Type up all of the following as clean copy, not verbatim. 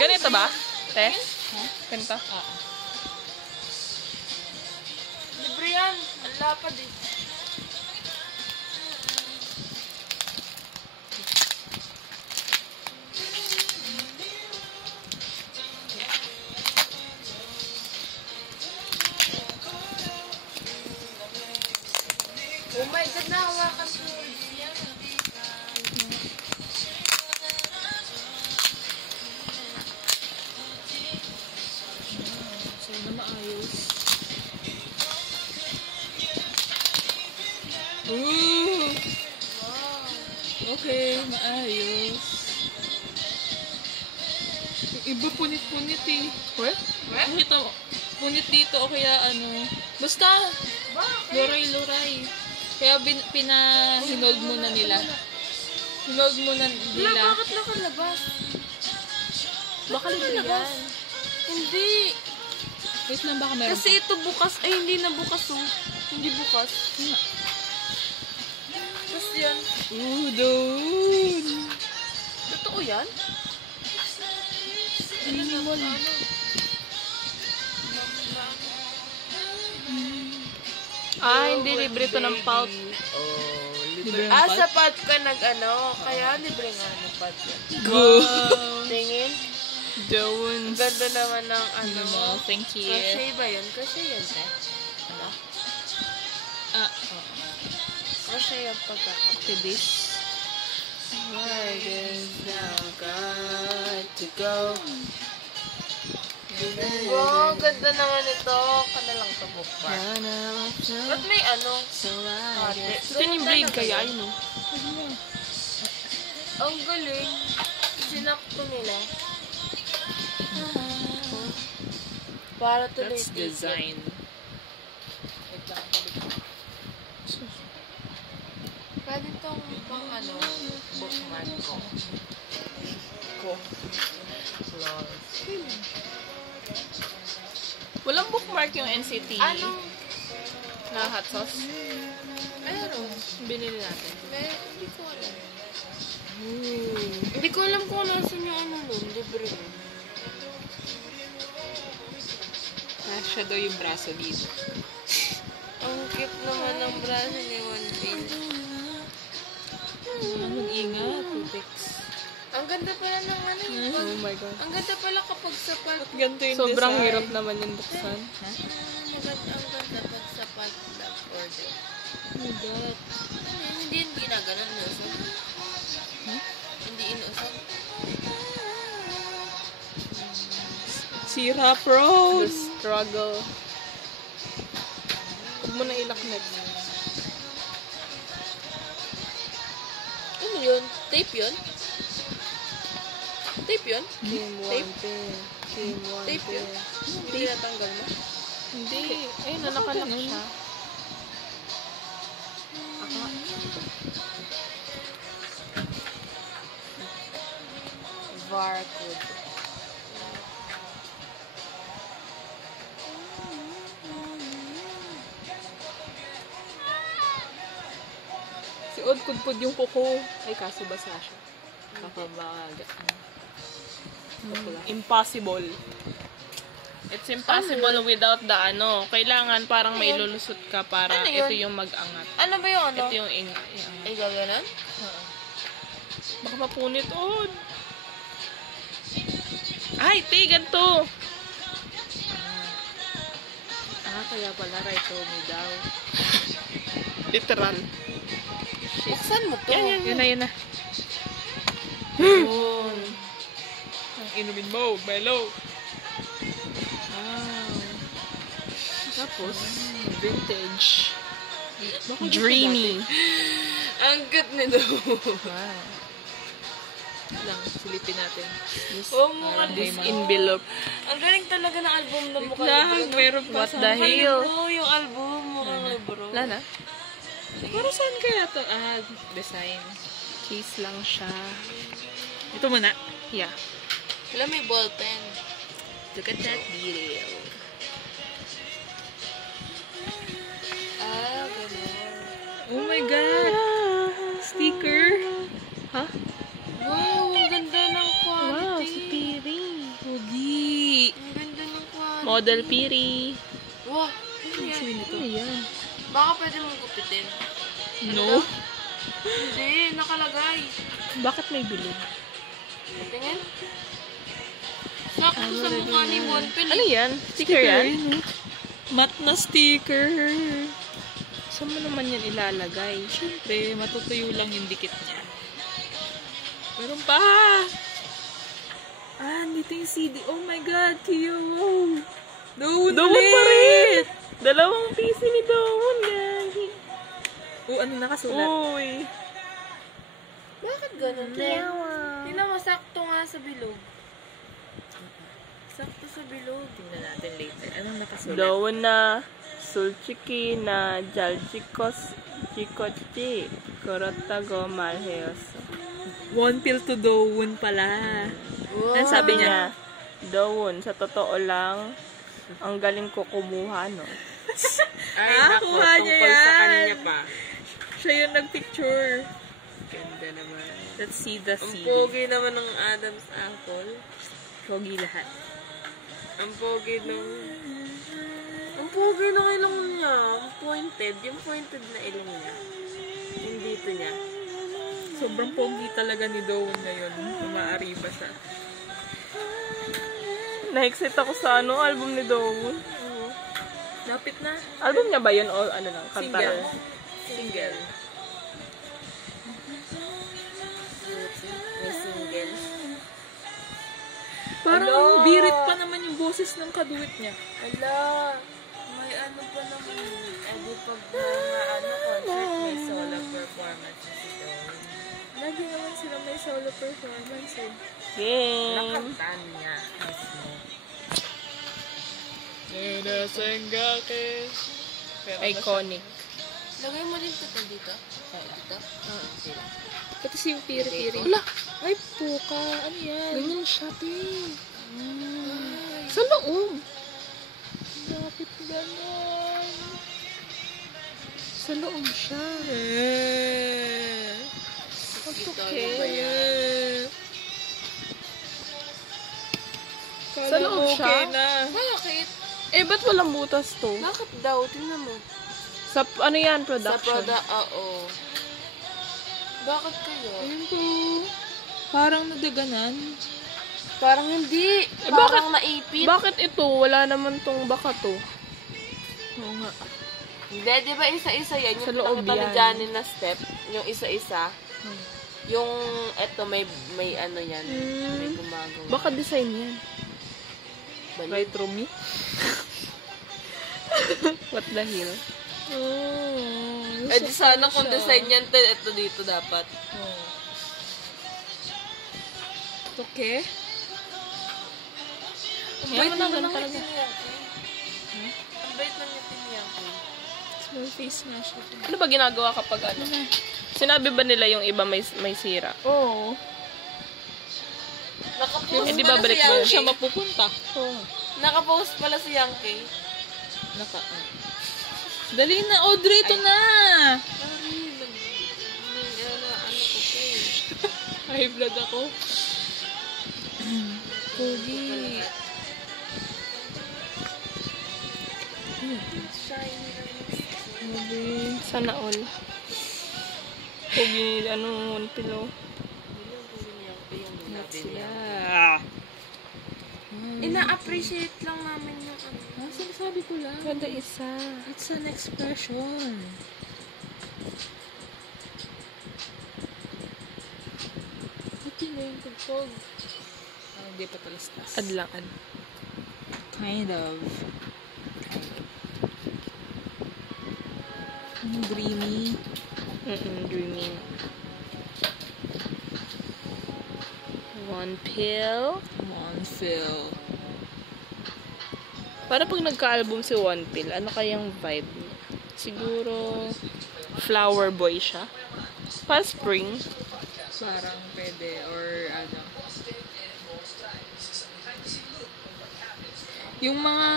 Ganito ba? Te? Ganito? Libre yan. Ang lapad eh. Oh my God, nahawakan ko yan. Sana maayos. Ooh! Okay, maayos. Yung iba punit-punit eh. What? Nakita mo, punit dito o kaya ano. Basta, luray-luray. Kaya pinahinold muna nila. Hinold muna nila. Bakit nakalabas? Baka libre yan. Hindi. Wait lang, baka meron Kasi ito bukas. Ay, hindi na bukas oh. Hindi bukas. Tapos yan. Ooh, doon. Totoo yan? Animal. Hindi libre to ng pulp. Libre ng pulp? Sa pulp ka nag-ano. Kaya libre nga ng pulp yan. Go! Tingin. Jones. Ganda naman ng ano. Thank you. Kasi ba yun? Kasi yun eh. Ano? Kasi yung Activist. I guess now got to go. Wow, ganda naman ito. Kanalang to bookmark. Ba't may ano? Ate. Ito yung blade kaya, yun o. Ang galing. Sinakto nila. Para tuloy That's design. Wait lang, pwede itong pang ano, bookmark ko. Walang bookmark yung NCT. Anong? Na hot sauce. Meron. Binili natin. Hindi ko alam. Hindi ko alam kung nasan yung ano nun. Libre nun. Siya daw yung braso dito. Ang cute naman ng braso ni One Piece. Mag-ingat. Ang ganda pala ng ano. Oh my God. Ang ganda pala kapag sapal. Ganito yung sobrang design. Hirap naman yung buksan. Ang ganda pag sapal lang order. Oh my God. Hindi yung ginaganon inuusog. Hindi inuusog. Sira Road. The struggle. Huwag mo na ilaknet. Ano yun? Tape yun? Tape yun? Tape? Tape yun? Hindi natanggal mo? Hindi. Ayun na, nakalak siya. Barcode. Si Od, kudpud yung kuko. Ay, kaso basa siya. Kakabaga. Impossible. It's impossible without the ano. Kailangan parang may lulusot ka para Ano yun? ito yung mag-angat. Ano ba yung ano? Ito yung iangat. Ay, gaganon? Baka mapunit, Od. Ay, te, ganito. Kaya pala Raitomi daw. Literal. Buksan mo to. Yan na. Yun. Ang inumin mo, Melo. Tapos, vintage. Dreamy. Ang good nito. Lang, silipin natin. This envelope. Ang galing talaga ng album na mukha Lang, meron pa What sa... the hell? Yung album mukha bro. Wala na? Para saan kaya to? Design. Case lang siya. Ito muna. Yeah. Wala, may ball pen. Look at that detail. Ganun. Oh my God! Sticker! Huh? Wow, ang ganda ng Model Piri. Wow, ano yan? Ano yan? Baka pwede mong gupitin. No. Hindi, nakalagay. Bakit may bilid? Tingin. Sakto sa mukha ni Monpil. Ano yan? Sticker yan? Matte na sticker. Saan mo naman yan ilalagay? Siyempre, matutuyo lang yung dikit niya. Meron pa! Dito yung CD. Oh my God, cute! Doon Pa rin! Dalawang PC ni Dawon, guys. Ano nakasulat? Uy! Bakit ganun? Tingnan mo, sakto nga sa bilog. Sakto sa bilog. Tingnan natin later. Anong nakasulat? Dawon na sulchiki na jaljikos chikochi korotago malheoso. One pill to Dawon pala. Wow. Ano sabi niya? Dawon, sa totoo lang, ang galing ko kumuha, no? Kuha niya yan! sa kanya pa. Siya yung nagpicture. Ganda naman. Let's see the Ang CD. pogi naman ng Adam's apple. Pogi lahat. Ang pogi ng... Ang pogi ng ilong niya. Pointed. Yung pointed na ilong niya. Yung dito niya. Sobrang pogi talaga ni Dawon ngayon. Umaari pa siya. Na-excite ako sa album ni Dawon. Lapit na. Album niya ba yun o ano lang, kanta Single. lang? Single. May single. Parang Hello. birit pa naman yung boses ng kaduwit niya. Ala, may ano pa naman. Di pag concert, may solo performance na si Dawn. Lagi naman sila may solo performance eh. Game! Nakatan niya mismo. Iconic. Lagay mo din ito dito. Dito? Pati si Piri-Piri. Wala! Ay, puka. Ano yan? Ganyan siya, te. Sa loob. Lapit ganon. Sa loob siya. Ano ba yan? Sa loob siya? Okay na. Bakit? Ba't walang butas to? Bakit daw? Tingnan mo. Sa, ano yan, Sa production? oo. Bakit kayo? Ayun po. Parang nadaganan. Parang hindi. bakit? Parang naipit. Bakit ito? Wala naman tong baka to. Oo nga. Hindi, di ba isa-isa yan? Yung Sa loob pinakita ni yan. Johnny na step, yung isa-isa. Yung, eto, may ano yan. May gumagawa. Baka design yan. Balik. Right, Romy? What the hell? Oh. Eh, di sana kung design yan, ito dito dapat. Okay. Ang Yan, bait naman ganun ng talaga. Tiniaki. Ang bait ng Tiniaki. Small face nga siya. Ano ba ginagawa kapag ano? Sinabi ba nila yung iba may sira? Oo. Nakapost di ba pala balik si mo? Saan Yankee. siya mapupunta? Oo. Nakapost pala si Yankee. Dali na, Audrey, ito na! Sorry, ano ko pa eh. High blood ako. Pogi. Sana all. Pogi, anong pilo? Yeah. Ina-appreciate lang namin yung ano. Sinasabi ko lang. Kada isa. It's an expression. Ito na yung tugtog. Hindi pa talastas. Ad lang, ad. Kind of. Dreamy. Dreaming. One pill. One fill. Para pag nagka-album si One Pill, ano kayang vibe niya? Siguro, flower boy siya. Pa spring. Parang pwede. Or ano. Yung mga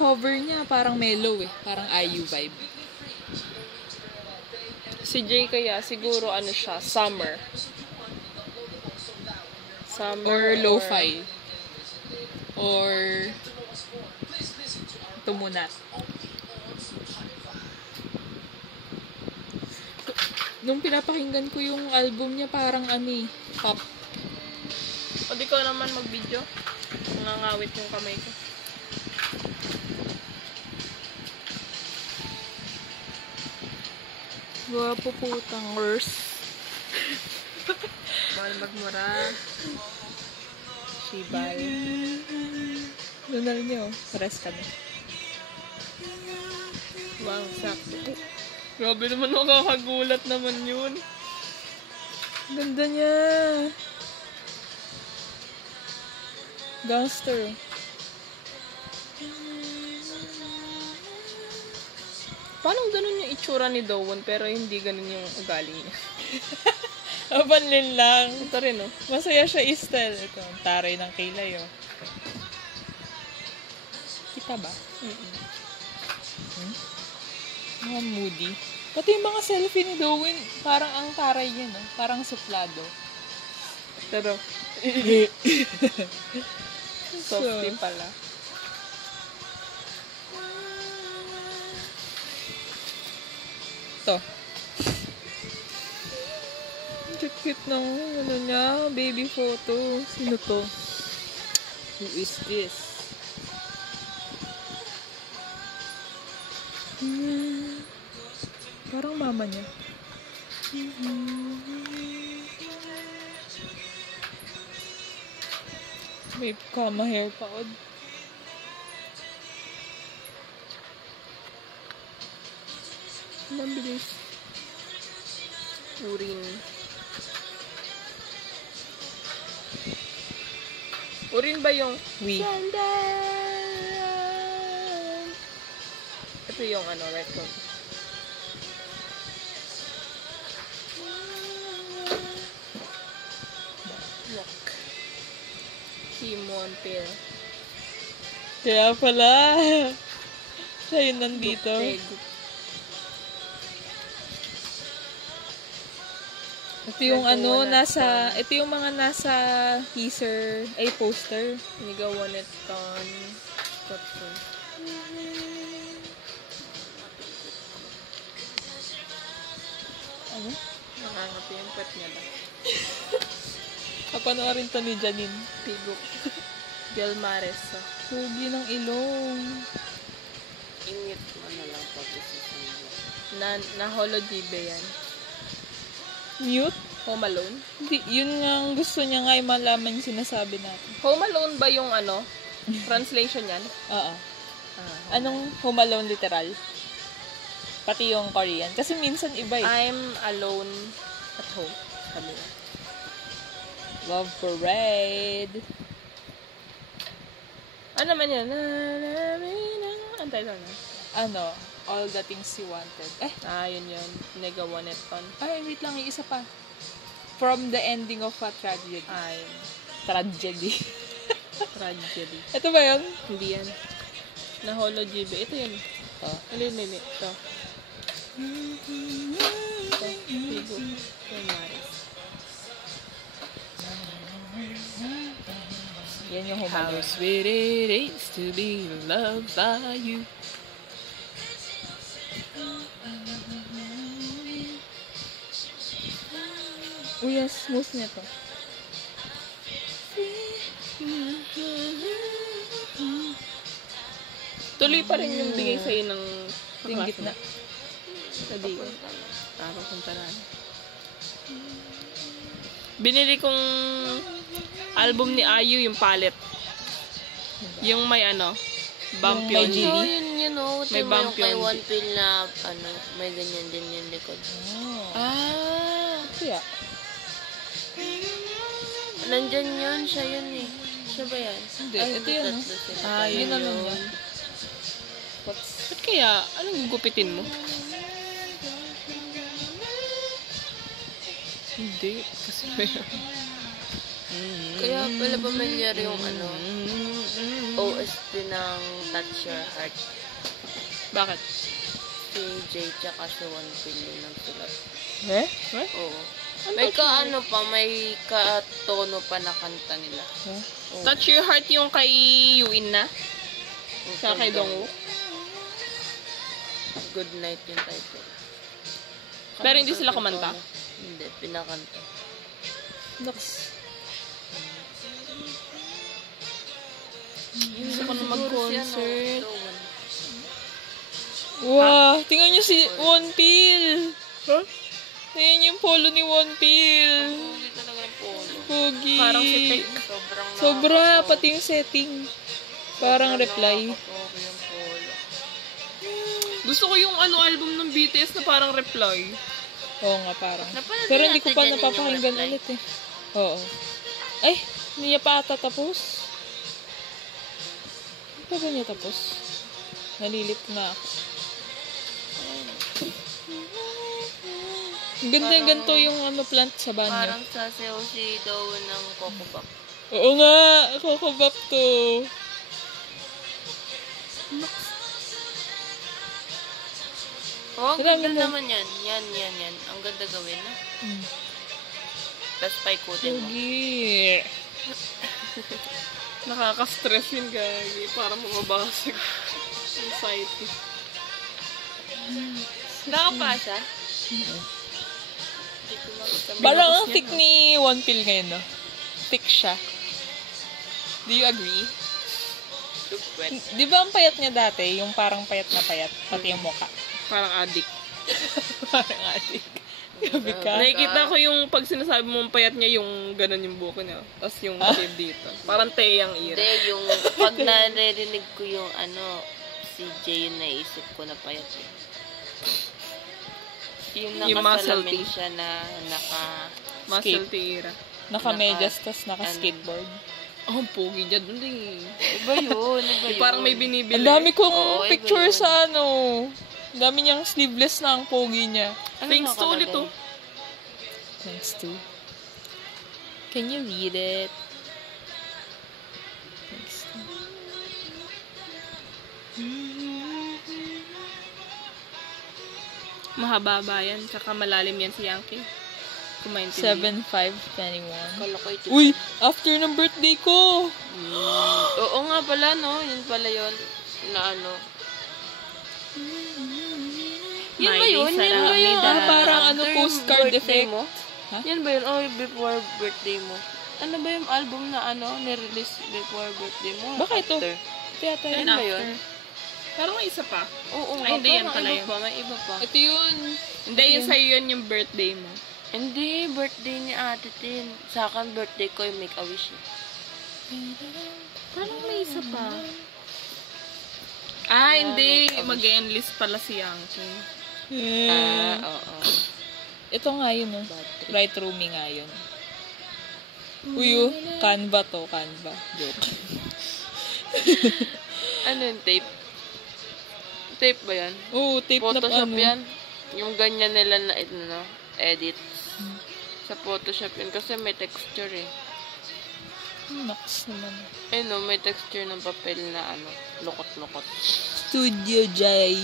cover niya parang mellow eh. Parang IU vibe. Si Jay kaya, siguro ano siya, summer. Summer Or lo-fi. Or Tumunat. Nung pinapakinggan ko yung album niya, parang pop. O di ko naman mag-video. Nangangawit yung kamay ko. Gwapo putang worse. Mahal magmura. Shibay. Lunal niyo, pares kami. Wow, sakto. Grabe naman, nakakagulat naman yun. Ganda niya. Gangster. Paano ganun yung itsura ni Dawon pero hindi ganun yung ugali niya? Abanlin lang. Ito rin, oh. Masaya siya i-style. Ito, ang taray ng kilay, oh. Kita ba? Mga moody. Pati yung mga selfie ni Dawin, parang ang taray niya, no? Parang suplado. Pero, softy pala. Ito. Cute ng niya, baby photo. Sino to? Who is this? Parang mama niya. May kama hair pa. Mabilis. Urin. Urin ba yung We. ito yung record. Walk. Simon Pill. Kaya pala. Siya yun nandito. Ito yung ito yung mga nasa teaser, poster. Nigawanet kan. Katso. Ano? Nakangati yung pet niya ba? Kapanoorin to ni Janine. Tigok. Gelmares. Pugi ng ilong. Ingit mo na lang pag-isip Na hologibe yan. Mute? Home Alone? Hindi, yun nga ang gusto niya nga malaman yung sinasabi natin. Home Alone ba yung translation yan? Oo. Anong Home Alone literal? Pati yung Korean. Kasi minsan iba eh. I'm alone at home. Sabi na. Love Parade. Ano naman yan? Antay lang na. All the Things You Wanted. Yun. Negawanet kon. Ay, wait lang, yung isa pa. From the Ending of a Tragedy. Tragedy. Tragedy. Ito ba yun? Hindi yan. Na hologibe. Ito yun. Hindi. Ito. Tigo. Gelmares. Yan yung Home How Alone. sweet it is to be loved by you. Yes, smooth niya to. Tuloy pa rin yung bigay sa'yo ng Yung gitna. Sa di. Tapos punta na. Binili kong album ni Ayu, yung palette. Yung may bump Yung may yun. Gili? So, yun, May may bump yung kay yun. One Pill na, may ganyan din yung likod. Kaya. Nandyan yun, siya yun eh. Siya ba yan? Hindi, ito yun. tatlo sila. Yun ano niya. Ba't kaya? Anong gugupitin mo? Hindi. Kasi may... Kaya pala familiar yung OST ng Touch Your Heart. Bakit? Si Jay tsaka si One Pill yun ang sulat. Eh? Oo. May may ka-tono pa na kanta nila. Touch Your Heart yung kay Yuin na? Sa kay Dongwoo? Good night yung title. Pero hindi sila kumanta? Hindi, pinakanta. Naks. Gusto ko na mag-concert. Wow, tingnan niyo si Wonpil. Huh? Tingnan niyo yung polo ni Wonpil. Pogi talaga yung polo. Pogi. Parang si Tek. Sobra, pati yung setting. Parang reply. Nakakapogi yung polo. Gusto ko yung album ng BTS na parang reply. Oo nga, parang. Napanood Pero hindi ko natin pa dyan yung napapakinggan Reply. ulit eh. Oo. Ay, hindi niya pa ata tapos. Hindi pa ba niya tapos? Nalilit na ako. Ang ganda yung ganito yung plant sa banyo. Parang sasayaw si daw ng Coco Pop. Oo nga, kokobap to. Oh, ang Marami ganda mo. naman yan. Yan. Ang ganda gawin, na. Hmm. Tapos paikutin mo. Pogi. Nakaka-stress yun, gagi. Para mababasag. Anxiety. Nakapa siya? Parang ang thick ni Wonpil ngayon, no? Thick siya. Do you agree? Di ba ang payat niya dati? Yung parang payat na payat. Pati yung mukha. Parang addict. Parang addict. Gabi ka. Nakikita ko yung pag sinasabi mong payat niya, yung ganun yung buko niya. Tapos yung shave dito. Parang teyang ira. Hindi, yung pag naririnig ko yung si Jay yung naisip ko na payat eh. Yung Yung muscle nakasalamin tee. siya na Muscle tira. Naka-medyas, tas naka-skateboard. Oh, ang pogi dyan. Iba yun. Parang may binibili. Ang dami kong Oo, picture iba yun. sa Ang dami niyang sleeveless na ang pogi niya. Thanks to ulit to. Thanks to. Can you read it? Thanks to. Mahaba yan, tsaka malalim yan si Yankee. 7/5/21. Kala ko ito. Uy! After ng birthday ko! Oo nga pala, no? Yun pala yun. Na Yan ba yun? Yan ba yun? Parang After yung postcard birthday effect. mo? Ha? Yan ba yun? Oh, before birthday mo. Ano ba yung album na nirelease before birthday mo? Baka ito. After. Tiyata Yan ba yun? Parang may isa pa. Oo nga. Ay, hindi, yan parang pala iba yun. pa, may iba pa. Ito yun. Hindi, yun sa'yo yun yung birthday mo. Hindi, birthday ni Ate Tin. Sa akin, birthday ko yung Make-A-Wish. Parang may isa pa. Ah, hindi. Mag-enlist pala si Yankee. Oo. Ito nga yun, no? Right rooming nga yun. Uy, Canva to, Canva. Joke. Ano yung tape? Tape ba yan? Oo, tape na Photoshop yan? Yung ganyan nila na edit. Sa Photoshop yun. Kasi may texture eh. Naks naman. Eh no, may texture ng papel na lukot-lukot. Studio J.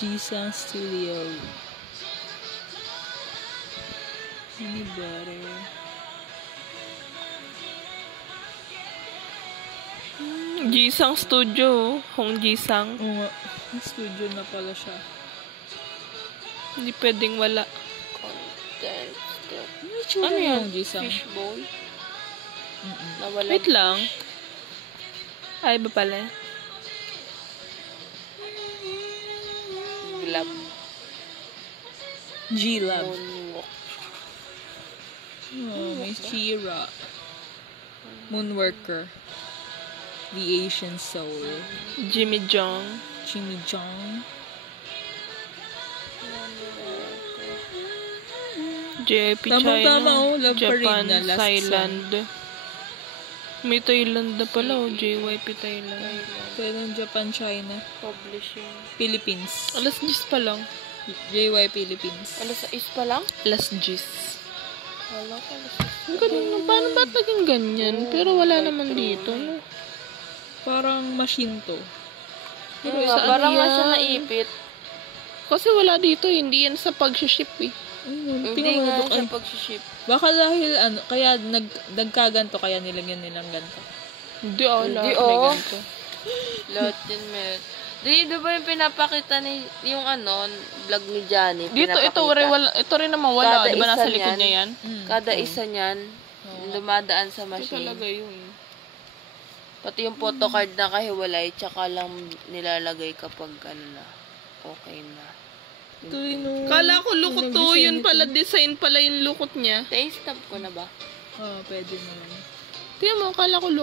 G-Sound Studio. Any better? G-Sang Studio. Hong G-Sang. Oo nga. Studio na pala siya. Hindi pwedeng wala. Content. Ano yan? G-Sang? Fishbowl? Nawala. Wait lang. Ay, ba pala? Glab. G-Lab. Moonwalk. Oh, may Shira. Moonworker. The Asian Soul. Jimmy Jong. Jimmy Jong. JYP China. Tama, Love Japan, Parade na last Thailand. May Thailand na pala, JYP Thailand. Thailand, Japan, China. Publishing. Philippines. Alas 10 pa lang. JY Philippines. Alas 6 pa lang? Alas 10. Wala ko. Ang ganun, paano ba't naging ganyan? Pero wala naman dito, no? Parang machine to. Pero saan parang yan? nasa naipit. Kasi wala dito, hindi yan sa pag-ship eh. Hindi nga sa pag-ship. Baka dahil kaya nagkaganto, kaya nilagyan nilang ganto. Hindi, Hindi, lahat may oh. ganito. Lahat din may... Di ba yung pinapakita ni, yung vlog ni Johnny? Dito, pinapakita. ito rin naman wala. Kada Di ba isa nasa likod niyan. niya yan? Kada isa niyan, dumadaan sa Ito machine. talaga yun. Pati yung photocard na kahiwalay, tsaka lang nilalagay kapag okay na. Kala ko lukot to. Yun pala, design pala yung lukot niya. Taste tab ko na ba? Pwede naman. Tingnan mo, kala ko lukot.